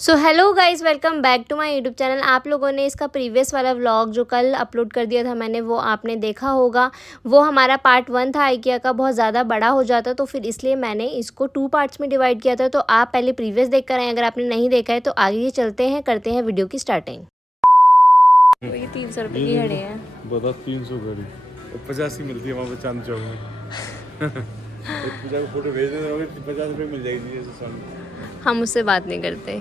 So hello guys, welcome back to my YouTube channel. आप लोगों ने इसका प्रीवियस वाला व्लॉग जो कल अपलोड कर दिया था मैंने, वो आपने देखा होगा। वो हमारा पार्ट 1 था। IKEA का बहुत ज़्यादा बड़ा हो जाता तो फिर इसलिए मैंने इसको 2 पार्ट्स में डिवाइड किया था। तो आप पहले प्रीवियस देख कर आएँ, अगर आपने नहीं देखा है तो आगे चलते हैं, करते हैं वीडियो की स्टार्टिंग। तो ये 300 रुपये की घड़ी है। बता 300 घड़ी 85 मिलती है वहाँ पे चांद चौक में। एक पूजा को फोटो भेज देना, 50 रुपये मिल जाएगी जैसे सामने। हम उससे बात नहीं करते।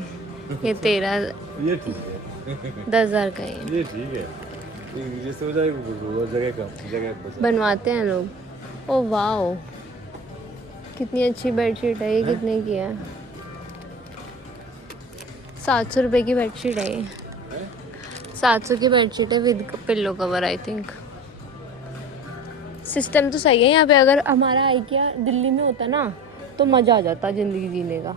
ये 13 ये ठीक है। 10,000 का ही है। ये ठीक है, जैसे हो जाएगा जगह बचा। बनवाते हैं लोग। ओ वाओ, कितनी अच्छी बेडशीट है। ये कितने की है? 700 रुपये की बेडशीट है ये। 700 की बेडशीट है with pillow cover. I think system तो सही है यहाँ पे। अगर हमारा IKEA दिल्ली में होता ना तो मज़ा आ जाता ज़िंदगी जीने का।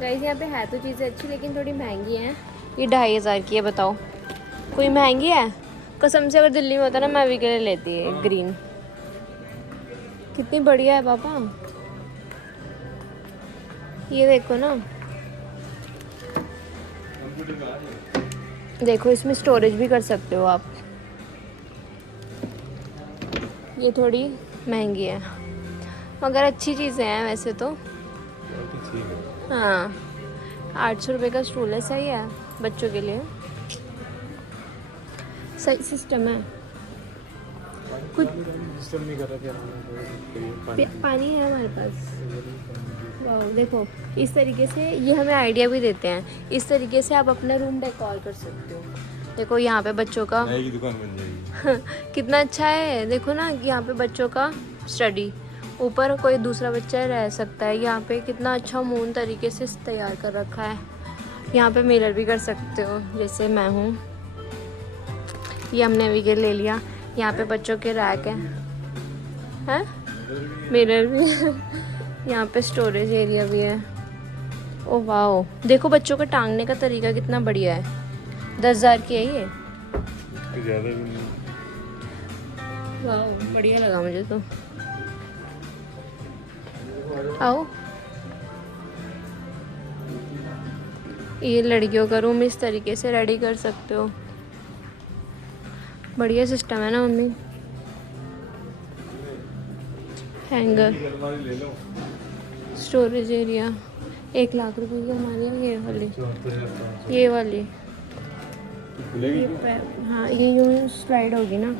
गाइस यहाँ पे है तो चीज़ें अच्छी, लेकिन थोड़ी महंगी हैं। ये 2,500 की है, बताओ कोई महंगी है? कसम से अगर दिल्ली में होता ना मैं भी के लिए लेती है। ग्रीन कितनी बढ़िया है पापा। ये देखो ना, देखो इसमें स्टोरेज भी कर सकते हो आप। ये थोड़ी महंगी है मगर अच्छी चीज़ें हैं वैसे तो। हाँ, 800 रुपये का स्टूल है, सही है बच्चों के लिए। सही सिस्टम है। कुछ सिस्टम नहीं कर रहा पानी है हमारे पास। वाह देखो, इस तरीके से ये हमें आइडिया भी देते हैं। इस तरीके से आप अपना रूम डेकोर कर सकते हो। देखो यहाँ पे बच्चों का नई दुकान बन जाएगी। कितना अच्छा है। देखो ना, यहाँ पे बच्चों का स्टडी, ऊपर कोई दूसरा बच्चा रह सकता है। यहाँ पे कितना अच्छा मून तरीके से तैयार कर रखा है। यहाँ पे मिरर भी कर सकते हो, जैसे मैं हूँ। ये हमने अभी के ले लिया। यहाँ पे बच्चों के रैक हैं, मिरर भी है। यहाँ पे स्टोरेज एरिया भी है। ओ वाओ, देखो बच्चों का टांगने का तरीका कितना बढ़िया है। 10,000 की है ये। ज़्यादा भी नहीं। वाओ, बढ़िया लगा मुझे तो। आओ, ये लड़कियों का रूम इस तरीके से रेडी कर सकते हो। बढ़िया सिस्टम है ना मम्मी। हैंगर, ले लो। Storage area. 1,00,000 रुपए की हमारी है ये वाली। ये वाली हाँ, ये यूँ स्लाइड होगी ना।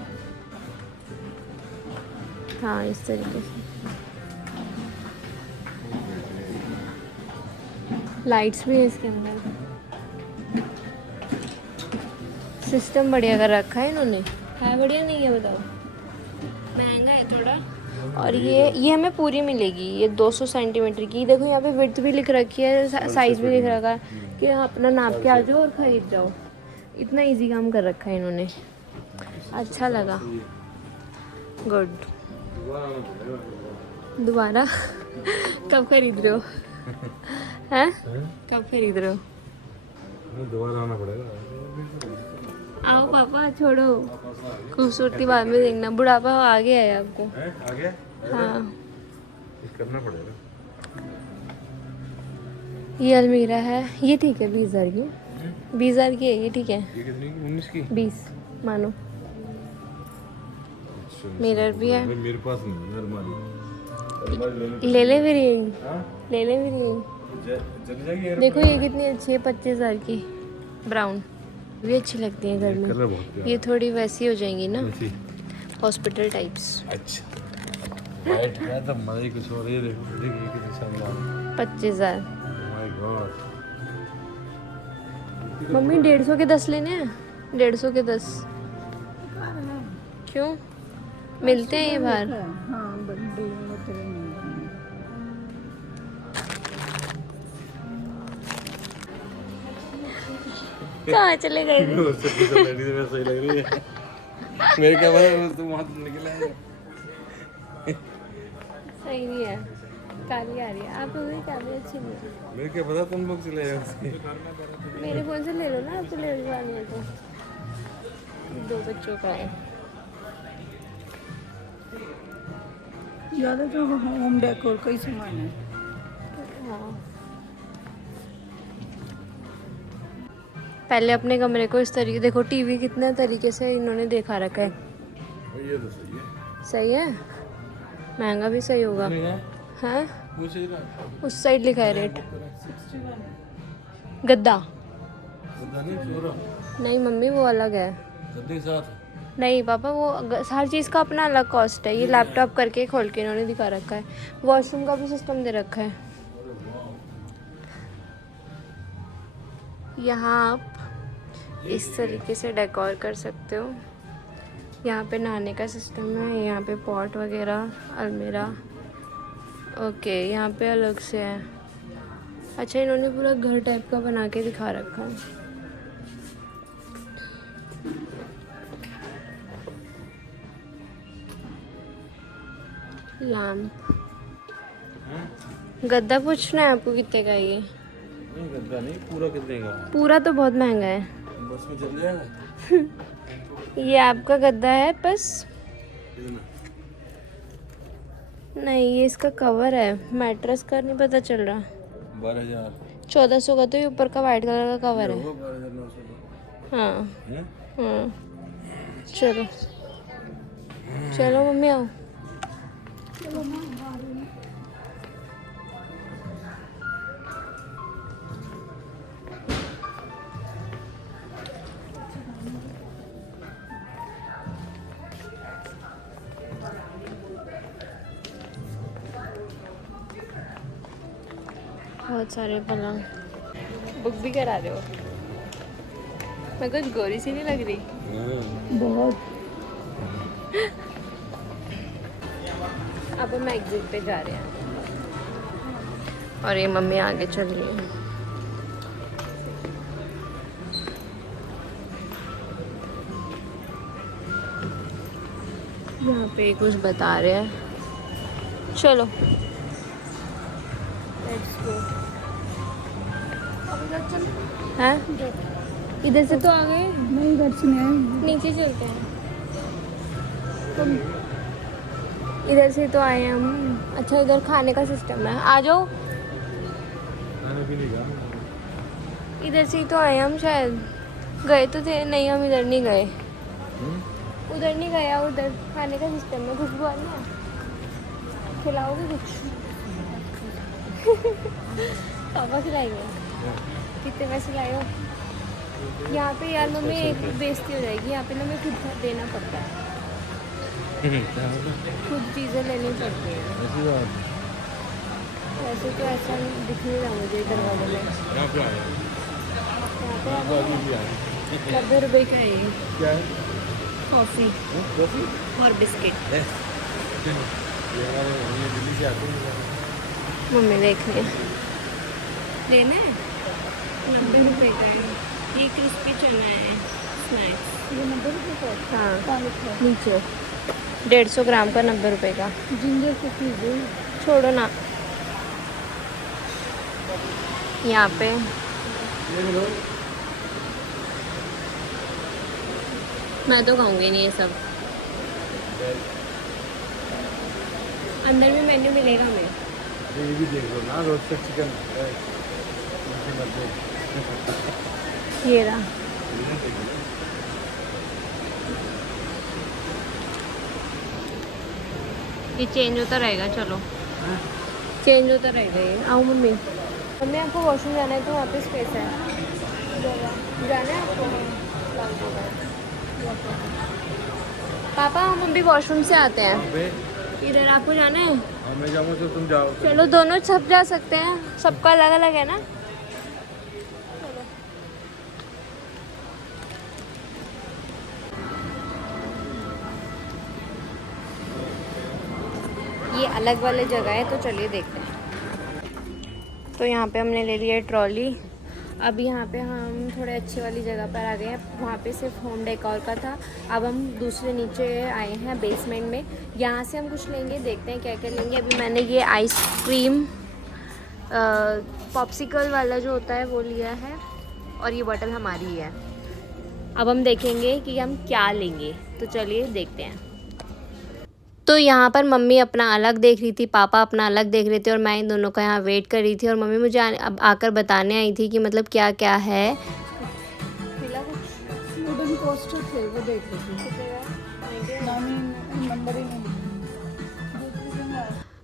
हाँ, इस तरीके से। लाइट्स भी है इसके अंदर। सिस्टम बढ़िया कर रखा है इन्होंने। है बढ़िया नहीं है बताओ? महंगा है थोड़ा। और ये हमें पूरी मिलेगी। ये 200 सेंटीमीटर की। देखो यहाँ पे विड्थ भी लिख रखी है, साइज़ भी लिख रखा है कि अपना नाप के आ जाओ और ख़रीद जाओ। इतना इजी काम कर रखा है इन्होंने। अच्छा लगा, गुड। दोबारा कब खरीद रहे हो? हैं, कब खरीद रहे हो? दोबारा आना पड़ेगा। आओ पापा, छोड़ो खूबसूरती बाद में देखना। बुढ़ापा आ गया है आपको। आ गया? हाँ, करना पड़ेगा। ये अलमीरा है। ये ठीक है, 20,000 की। 20,000 की है ये, ठीक है। ये कितनी की? 19 की? 20 मानो। मिरर भी है। मेरे पास नहीं है अलमारी। ले ले फिर यही, हाँ? ले ले फिर यही। चल जाएगी। देखो ये कितनी अच्छी है, 25,000 की। ब्राउन भी अच्छी लगती है घर में। कलर बहुत प्यारा। ये थोड़ी वैसी हो जाएंगी ना, ऐसी। Hospital types. अच्छा, वाइट है तो मजा ही कुछ और। ये देखो, देखिए कितनी शानदार। 25,000। My God. मम्मी 150 के 10 लेने हैं। 150 के 10 क्यों मिलते हैं ये बाहर? कहाँ चले गए थे? उससे पूछो, लड़ी से सही लग रही है। मेरे क्या पता तुम वहां निकला है। सही नहीं है, काली आ रही है। आप लोगों की काली अच्छी नहीं है। मेरे क्या पता तुम लोग चले जाओ। मेरे फोन से ले लो ना, आपको ले जानी है तो। 2 बच्चों का है। ज़्यादा तो होम डेकोर का ही सामान है। हाँ। पहले अपने कमरे को इस तरीके, देखो टीवी कितने तरीके से इन्होंने देखा रखा है। ये तो सही है। सही है, महंगा भी सही होगा। हाँ, उस साइड लिखा है रेट। 61 गद्दा नहीं नहीं मम्मी, वो अलग है। गद्दे के साथ नहीं पापा, वो हर चीज़ का अपना अलग कॉस्ट है। ये लैपटॉप करके खोल के इन्होंने दिखा रखा है। वॉशरूम का भी सिस्टम दे रखा है। यहाँ आप इस तरीके से डेकोर कर सकते हो। यहाँ पे नहाने का सिस्टम है, यहाँ पे पॉट वगैरह, अलमीरा। ओके, यहाँ पे अलग से है। अच्छा, इन्होंने पूरा घर टाइप का बना के दिखा रखा है। लैम्प, गद्दा पूछना है आपको कितने का है ये? नहीं गद्दा नहीं, पूरा कितने का? पूरा तो बहुत महंगा है। बस में चल जाएगा। ये आपका गद्दा है बस। नहीं, ये इसका कवर है, मैट्रेस का नहीं पता चल रहा। 12,000 1400 का तो ये ऊपर का वाइट कलर का कवर है। 12,900 हाँ है। हाँ, चलो चलो मम्मी आओ। बहुत सारे पलंग। बुक भी करा रहे हो? मैं कुछ गोरी सी नहीं लग रही? बहुत। अब हम एग्जिट पे जा रहे हैं और ये मम्मी आगे चल रही है। यहाँ पे कुछ बता रहे हैं। चलो लेट्स गो। हैं? इधर से तो आ गए, नहीं इधर से नहीं। नीचे चलते हैं। तुम इधर से तो आए हैं हम। अच्छा, इधर खाने का सिस्टम है, आ जाओ। इधर से ही तो आए हम, शायद गए तो थे। नहीं, हम इधर नहीं गए, उधर नहीं गया। उधर खाने का सिस्टम है। खुशबू आ रही है, खिलाओगे कुछ? पापा खिलाएंगे। कितने पैसे लाए हो? यहाँ पे यार मम्मी एक बेइज्जती हो जाएगी। यहाँ पे ना मैं खुद देना पड़ता है, खुद चीज़ें लेनी पड़ती हैं। वैसे तो ऐसा दिख नहीं रहा मुझे दरवाजे में। यहाँ पे आया, यहाँ पे 90 रुपये का है ये। क्या है? कॉफ़ी कॉफी और बिस्किट। ये हमारे ये दिल्ली से आते हैं। मम्मी देखने लेना है। 90 रुपये का है ये। क्रिस्पी चना है, स्नैक्स। ये 90 रुपये का है। हाँ, क्या लिखा है? नीचे 150 ग्राम का 90 रुपये का। जिंजर कुकीज है। छोड़ो ना। यहाँ पे मैं तो खाऊंगी नहीं ये सब। अंदर में मेन्यू मिलेगा हमें। ये भी देख लो ना, रोस्टेड चिकन। ये रहा। ये चेंज होता रहेगा। चलो चेंज होता रहेगा ये। आओ मम्मी। मम्मी आपको वॉशरूम जाना है तो वहाँ पे स्पेस है। जाना है आपको? पापा हम अभी वॉशरूम से आते हैं। इधर आपको जाना है? मैं जाऊँगा तो तुम जाओ। चलो दोनों सब जा सकते हैं, सबका अलग अलग है ना। ये अलग वाले जगह है, तो चलिए देखते हैं। तो यहाँ पे हमने ले लिया ट्रॉली। अब यहाँ पे हम थोड़े अच्छी वाली जगह पर आ गए हैं। वहाँ पे सिर्फ होम डेकोर का था। अब हम दूसरे नीचे आए हैं बेसमेंट में। यहाँ से हम कुछ लेंगे, देखते हैं क्या क्या लेंगे। अभी मैंने ये आइसक्रीम पॉप्सिकल वाला जो होता है वो लिया है, और ये बॉटल हमारी है। अब हम देखेंगे कि हम क्या लेंगे, तो चलिए देखते हैं। तो यहाँ पर मम्मी अपना अलग देख रही थी, पापा अपना अलग देख रहे थे और मैं इन दोनों का यहाँ वेट कर रही थी। और मम्मी मुझे अब आकर बताने आई थी कि मतलब क्या क्या है। वुडन कोस्टर थे, वो देख रही थी। नंबर ही नहीं।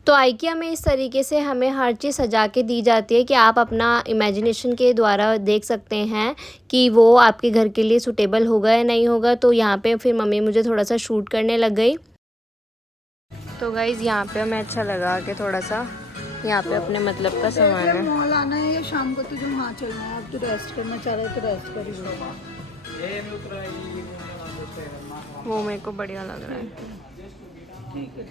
तो आइकिया में इस तरीके से हमें हर चीज़ सजा के दी जाती है कि आप अपना इमेजिनेशन के द्वारा देख सकते हैं कि वो आपके घर के लिए सूटेबल होगा या नहीं होगा। तो यहाँ पे फिर मम्मी मुझे थोड़ा सा शूट करने लग गई। तो गाइज़ यहाँ पे हमें अच्छा लगा कि थोड़ा सा यहाँ पे अपने मतलब का सामान है। मॉल आना है या शाम को तुझे वहाँ चलना है? अब तो रेस्ट करना चाह रहा है तो रेस्ट कर ही लो। वो मेरे को बढ़िया लग रहा है। ठीक है।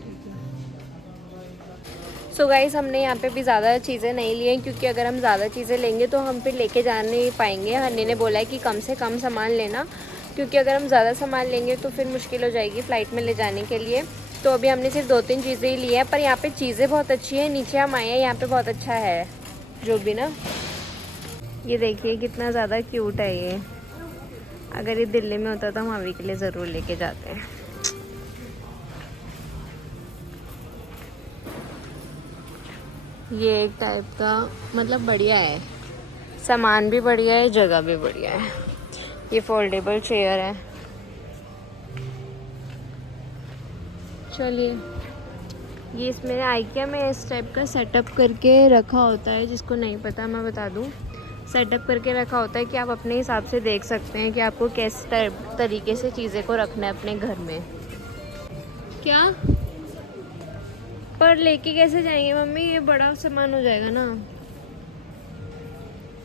सो गाइस हमने यहाँ पे भी ज़्यादा चीज़ें नहीं ली हैं, क्योंकि अगर हम ज़्यादा चीज़ें लेंगे तो हम फिर लेके जा नहीं पाएंगे। हन्नी ने बोला है कि कम से कम सामान लेना, क्योंकि अगर हम ज़्यादा सामान लेंगे तो फिर मुश्किल हो जाएगी फ़्लाइट में ले जाने के लिए। तो अभी हमने सिर्फ 2-3 चीज़ें ही ली हैं, पर यहाँ पे चीज़ें बहुत अच्छी हैं। नीचे हम आए हैं, यहाँ पे बहुत अच्छा है जो भी ना। ये देखिए कितना ज़्यादा क्यूट है ये। अगर ये दिल्ली में होता तो हम अभी के लिए ज़रूर लेके जाते हैं। ये एक टाइप का मतलब बढ़िया है, सामान भी बढ़िया है, जगह भी बढ़िया है। ये फोल्डेबल चेयर है। चलिए, ये इसमें आइकिया में इस टाइप का सेटअप करके रखा होता है, जिसको नहीं पता मैं बता दूं। सेटअप करके रखा होता है कि आप अपने हिसाब से देख सकते हैं कि आपको किस तरीके से चीज़ें को रखना है अपने घर में। क्या पर लेके कैसे जाएंगे मम्मी? ये बड़ा सामान हो जाएगा ना,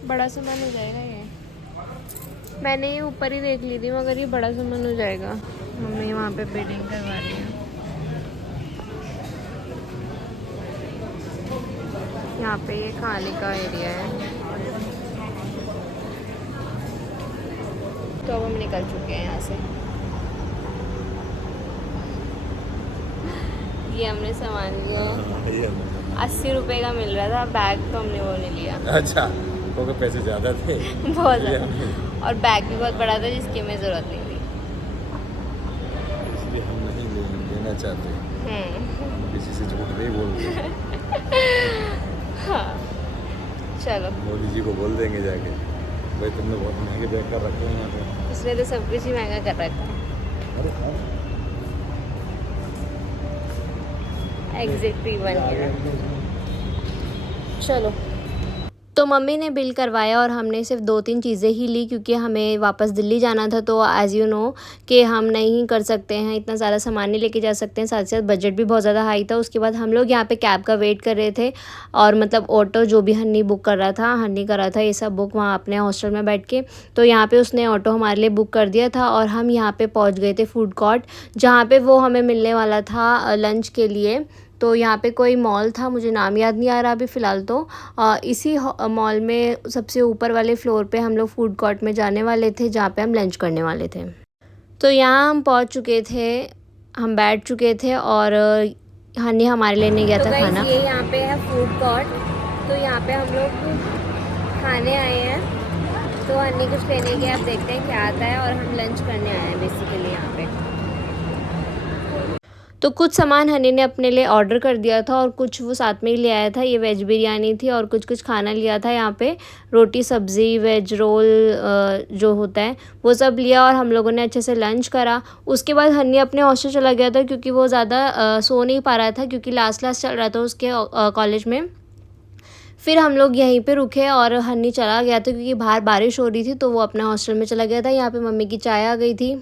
बड़ा सामान हो जाएगा ये। मैंने ये ऊपर ही देख ली थी, मगर ये बड़ा सामान हो जाएगा। मम्मी वहाँ पे बिडिंग करवा रही है। यहाँ पे ये खाने का एरिया है। तो अब हम निकल चुके हैं यहाँ से। ये हमने सामान लिया है, 80 रुपए का मिल रहा था बैग, तो हमने वो नहीं लिया। अच्छा, क्योंकि पैसे ज़्यादा थे। बहुत ज़्यादा, और बैग भी बहुत बड़ा था जिसकी हमें ज़रूरत नहीं थी, इसलिए हम नहीं लेना चाहते। किसी से झूठ नहीं बोलते। हाँ चलो, मोदी जी को बोल देंगे जाके, भाई तुमने बहुत महंगे बैग कर रखे हैं यहाँ पे। इसने तो सब कुछ ही महंगा कर रखा है। अरे हाँ। एग्जिट भी बन गया। चलो, तो मम्मी ने बिल करवाया और हमने सिर्फ 2-3 चीज़ें ही ली, क्योंकि हमें वापस दिल्ली जाना था। तो एज़ यू नो कि हम नहीं कर सकते हैं, इतना ज़्यादा सामान नहीं लेके जा सकते हैं, साथ साथ बजट भी बहुत ज़्यादा हाई था। उसके बाद हम लोग यहाँ पे कैब का वेट कर रहे थे, और मतलब ऑटो जो भी हन्नी बुक कर रहा था, हन्नी कर रहा था ये सब बुक वहाँ अपने हॉस्टल में बैठ के। तो यहाँ पे उसने ऑटो हमारे लिए बुक कर दिया था, और हम यहाँ पे पहुँच गए थे फूड कोर्ट, जहाँ पे वो हमें मिलने वाला था लंच के लिए। तो यहाँ पे कोई मॉल था, मुझे नाम याद नहीं आ रहा अभी फ़िलहाल। तो इसी मॉल में सबसे ऊपर वाले फ्लोर पे हम लोग फूड कोर्ट में जाने वाले थे, जहाँ पे हम लंच करने वाले थे। तो यहाँ हम पहुँच चुके थे, हम बैठ चुके थे, और हनी हमारे लिए नहीं गया था खाना। ये यहाँ पे है फूड कोर्ट, तो यहाँ पे हम लोग खाने आए हैं। तो हनी कुछ लेने गए, अब देखते हैं क्या आता है, और हम लंच करने आए हैं बेसिकली यहाँ पे। तो कुछ सामान हनी ने अपने लिए ऑर्डर कर दिया था, और कुछ वो साथ में ही ले आया था। ये वेज बिरयानी थी, और कुछ खाना लिया था यहाँ पे, रोटी सब्ज़ी वेज रोल जो होता है वो सब लिया, और हम लोगों ने अच्छे से लंच करा। उसके बाद हनी अपने हॉस्टल चला गया था, क्योंकि वो ज़्यादा सो नहीं पा रहा था, क्योंकि लास्ट चल रहा था उसके कॉलेज में। फिर हम लोग यहीं पे रुके, और हनी चला गया था क्योंकि बाहर बारिश हो रही थी, तो वो अपने हॉस्टल में चला गया था। यहाँ पे मम्मी की चाय आ गई थी,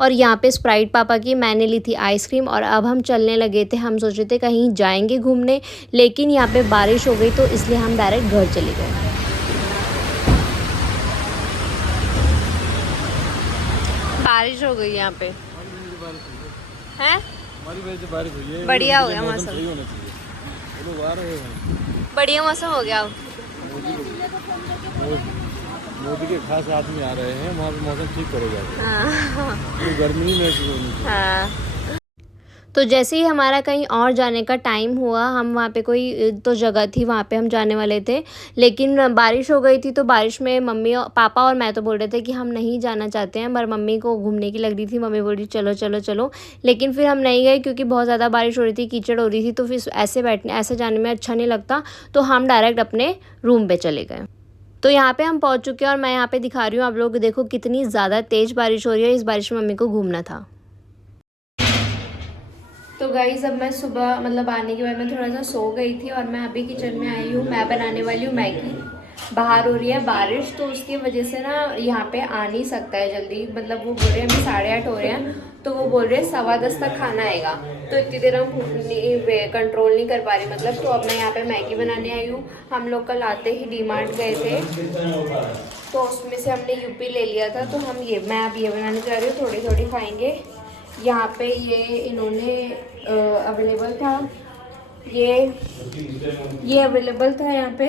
और यहाँ पे स्प्राइट पापा की, मैंने ली थी आइसक्रीम। और अब हम चलने लगे थे, हम सोच रहे थे कहीं जाएंगे घूमने, लेकिन यहाँ पे बारिश हो गई, तो इसलिए हम डायरेक्ट घर चले गए। बारिश हो गई यहाँ पे है, बढ़िया हो गया मौसम, बढ़िया मौसम हो गया। मोदी के खास आदमी आ रहे हैं, वहाँ पे मौसम ठीक करेगा। हाँ तो गर्मी में हाँ। तो जैसे ही हमारा कहीं और जाने का टाइम हुआ, हम वहाँ पे कोई तो जगह थी वहाँ पे हम जाने वाले थे, लेकिन बारिश हो गई थी। तो बारिश में मम्मी और पापा और मैं तो बोल रहे थे कि हम नहीं जाना चाहते हैं, पर मम्मी को घूमने की लग रही थी। मम्मी बोल रही चलो चलो चलो, लेकिन फिर हम नहीं गए क्योंकि बहुत ज़्यादा बारिश हो रही थी, कीचड़ हो रही थी। तो फिर ऐसे जाने में अच्छा नहीं लगता, तो हम डायरेक्ट अपने रूम पे चले गए। तो यहाँ पे हम पहुँच चुके हैं और मैं यहाँ पे दिखा रही हूँ आप लोग देखो कितनी ज़्यादा तेज़ बारिश हो रही है। इस बारिश में मम्मी को घूमना था। तो गाइस अब मैं सुबह मतलब आने के बाद मैं थोड़ा सा सो गई थी और मैं अभी किचन में आई हूँ। मैं बनाने वाली हूँ मैगी। बाहर हो रही है बारिश, तो उसकी वजह से ना यहाँ पे आ नहीं सकता है जल्दी। मतलब वो बोल रहे हैं अभी 8:30 हो रहे हैं, तो वो बोल रहे हैं 10:15 तक खाना आएगा। तो इतनी देर हम कंट्रोल नहीं कर पा रही मतलब। तो अब मैं यहाँ पे मैगी बनाने आई हूँ। हम लोग कल आते ही डीमार्ट गए थे, तो उसमें से हमने यूपी ले लिया था। तो मैं अब ये बनाने जा रही हूँ, थोड़ी थोड़ी खाएँगे। यहाँ पे ये इन्होंने अवेलेबल था, ये अवेलेबल था यहाँ पे,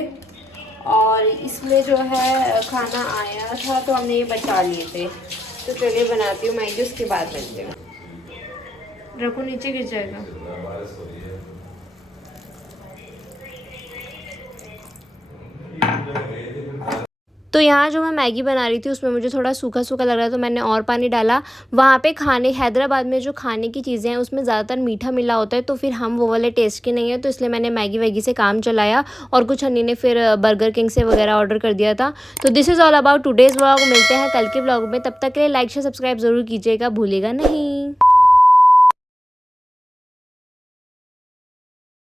और इसमें जो है खाना आया था, तो हमने ये बचा लिए थे। तो चलिए बनाती हूँ मैगी, उसके बाद बनते हैं। रखो नीचे गिर जाएगा। तो यहाँ जो मैं मैगी बना रही थी उसमें मुझे थोड़ा सूखा सूखा लग रहा था, तो मैंने और पानी डाला। वहाँ पे हैदराबाद में जो खाने की चीज़ें हैं उसमें ज़्यादातर मीठा मिला होता है, तो फिर हम वो वाले टेस्ट की नहीं है, तो इसलिए मैंने मैगी वैगी से काम चलाया। और कुछ अन्नी ने फिर बर्गर किंग से वगैरह ऑर्डर कर दिया था। तो this is all about today's vlog. मिलते हैं कल के व्लॉग में, तब तक के लिए लाइक शेयर सब्सक्राइब ज़रूर कीजिएगा, भूलिएगा नहीं।